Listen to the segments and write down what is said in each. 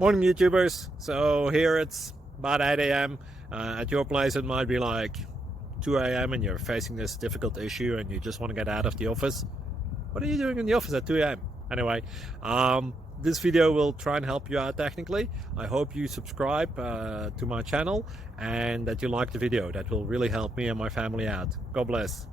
Morning YouTubers. So here it's about 8 a.m. At your place it might be like 2 a.m. and you're facing this difficult issue and you just want to get out of the office. What are you doing in the office at 2 a.m.? Anyway, this video will try and help you out technically. I hope you subscribe to my channel and that you like the video. That will really help me and my family out. God bless.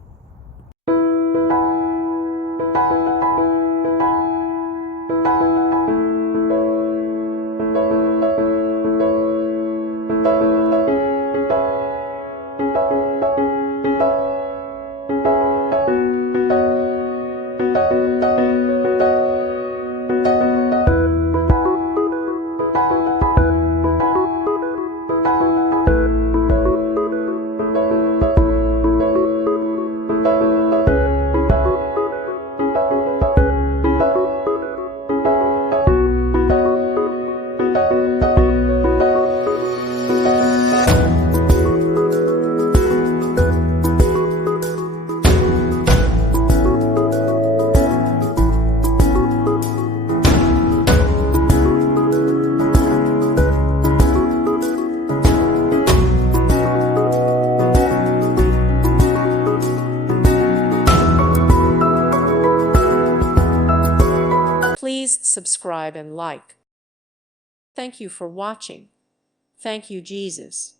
Please subscribe and like. Thank you for watching. Thank you, Jesus.